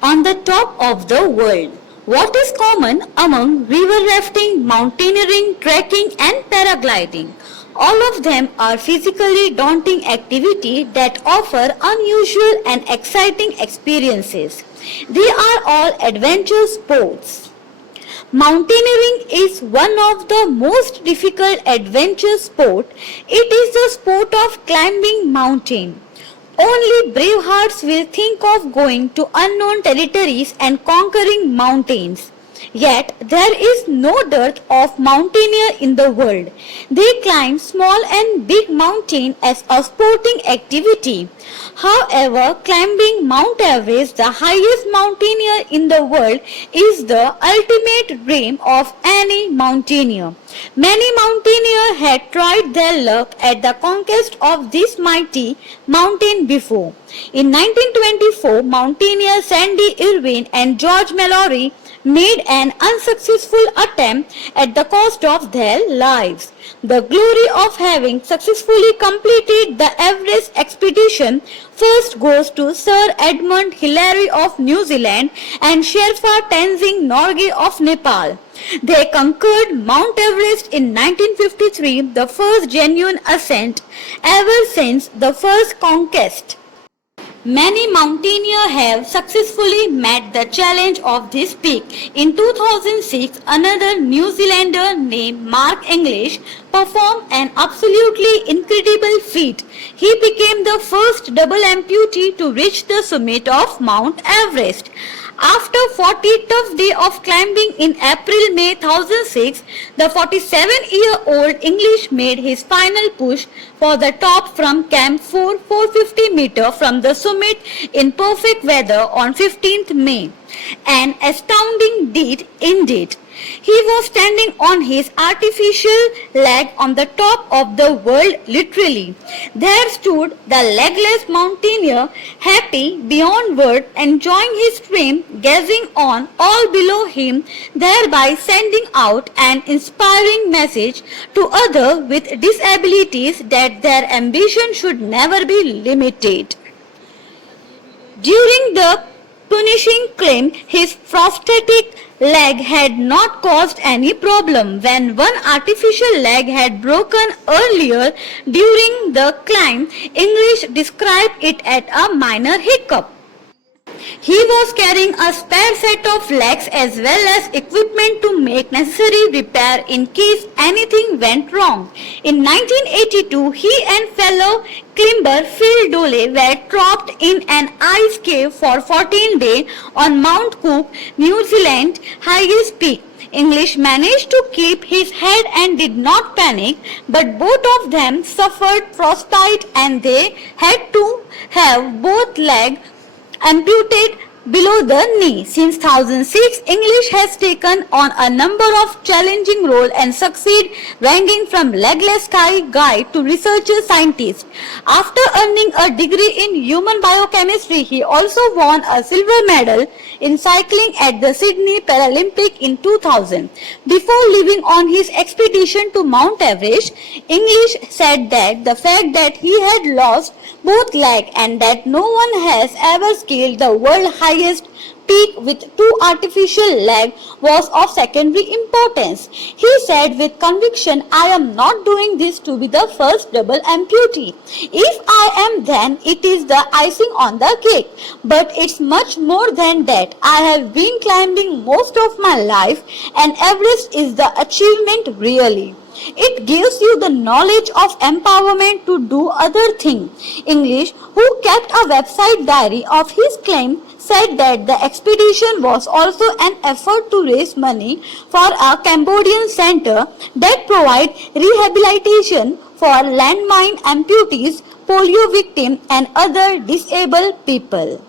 On the top of the world. What is common among river rafting, mountaineering, trekking and paragliding? All of them are physically daunting activities that offer unusual and exciting experiences. They are all adventure sports. Mountaineering is one of the most difficult adventure sport. It is the sport of climbing mountain. Only brave hearts will think of going to unknown territories and conquering mountains. Yet there is no dearth of mountaineer in the world. They climb small and big mountains as a sporting activity. However, climbing Mount Everest, the highest mountaineer in the world, is the ultimate dream of any mountaineer. Many mountaineers had tried their luck at the conquest of this mighty mountain before. In 1924, mountaineers Sandy Irwin and George Mallory made an unsuccessful attempt at the cost of their lives. The glory of having successfully completed the Everest expedition first goes to Sir Edmund Hillary of New Zealand and Sherpa Tenzing Norgay of Nepal. They conquered Mount Everest in 1953, the first genuine ascent ever since the first conquest. Many mountaineers have successfully met the challenge of this peak. In 2006, another New Zealander named Mark English performed an absolutely incredible feat. He became the first double amputee to reach the summit of Mount Everest. After 40 tough days of climbing in April-May 2006, the 47-year-old English made his final push for the top from Camp 4, 450 meters from the summit in perfect weather on 15th May. An astounding deed indeed. He was standing on his artificial leg on the top of the world literally. There stood the legless mountaineer, happy beyond words, enjoying his dream, gazing on all below him, thereby sending out an inspiring message to others with disabilities that their ambition should never be limited. During the punishing climb, his prosthetic leg had not caused any problem. When one artificial leg had broken earlier during the climb, English described it as a minor hiccup. He was carrying a spare set of legs as well as equipment to make necessary repair in case anything went wrong. In 1982, he and fellow climber Phil Dole were trapped in an ice cave for 14 days on Mount Cook, New Zealand's highest peak. English managed to keep his head and did not panic, but both of them suffered frostbite and they had to have both legs amputated below the knee. Since 2006, English has taken on a number of challenging roles and succeed ranging from legless sky guide to researcher scientist. After earning a degree in human biochemistry, he also won a silver medal in cycling at the Sydney Paralympic in 2000. Before leaving on his expedition to Mount Everest, English said that the fact that he had lost both legs and that no one has ever scaled the world highest peak with two artificial legs was of secondary importance. He said with conviction, "I am not doing this to be the first double amputee. If I am, then it is the icing on the cake. But it's much more than that. I have been climbing most of my life and Everest is the achievement really. It gives you the knowledge of empowerment to do other things." English, who kept a website diary of his climb, said that the expedition was also an effort to raise money for a Cambodian center that provides rehabilitation for landmine amputees, polio victims and other disabled people.